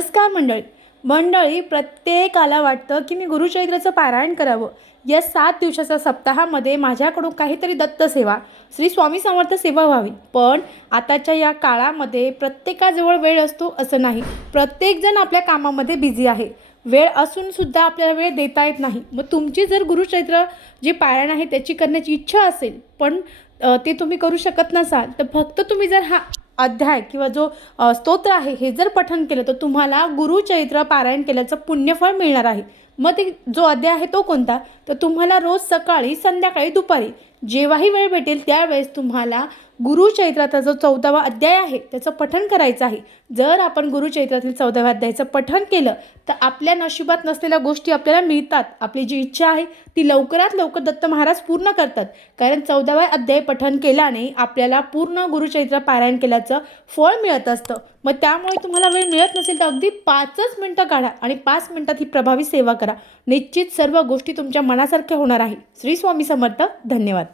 नमस्कार मंडळी प्रत्येकाला वाटतं की मी गुरुचरित्राचं पारायण करावं। या 7 दिवसाच्या सप्ताहामध्ये माझ्याकडून काहीतरी दत्तसेवा श्री स्वामी समर्थ सेवा व्हावी। पण आताच्या या काळामध्ये प्रत्येकाजवळ वेळ असतो असं नाही। प्रत्येकजण आपल्या कामामध्ये बिझी आहे। वेळ असून सुद्धा आपल्याला वेळ देता येत नाही। मग तुमची जर गुरुचरित्र जे पारायण आहे त्याची करण्याची इच्छा असेल पण ते तुम्ही करू शकत नसाल तर फक्त तुम्ही जर हा अध्याय किंवा जो स्तोत्र आहे हे जर पठण केलं तर तुम्हाला गुरुचरित्र पारायण केल्याचं पुण्यफळ मिळणार आहे। मग ते जो अध्याय आहे तो कोणता, तर तुम्हाला रोज सकाळी संध्याकाळी दुपारी जेव्हाही वेळ भेटेल त्यावेळेस तुम्हाला गुरुचरित्राचा जो 14वा अध्याय आहे त्याचं पठण करायचं आहे। जर आपण गुरुचरित्रातील 14व्या अध्यायाचं पठण केलं तर आपल्या नशिबात नसलेल्या गोष्टी आपल्याला मिळतात। आपली जी इच्छा आहे ती लवकरात लवकर दत्त महाराज पूर्ण करतात। कारण 14व्या अध्याय पठण केल्याने आपल्याला पूर्ण गुरुचरित्र पारायण केल्याचं फळ मिळत असतं। मग त्यामुळे तुम्हाला वेळ मिळत नसेल तर अगदी 5च मिनिटं काढा आणि 5 मिनिटात ही प्रभावी सेवा करा। निश्चित सर्व गोष्टी तुमच्या मनासारख्या होणार आहे। श्री स्वामी समर्थ। धन्यवाद।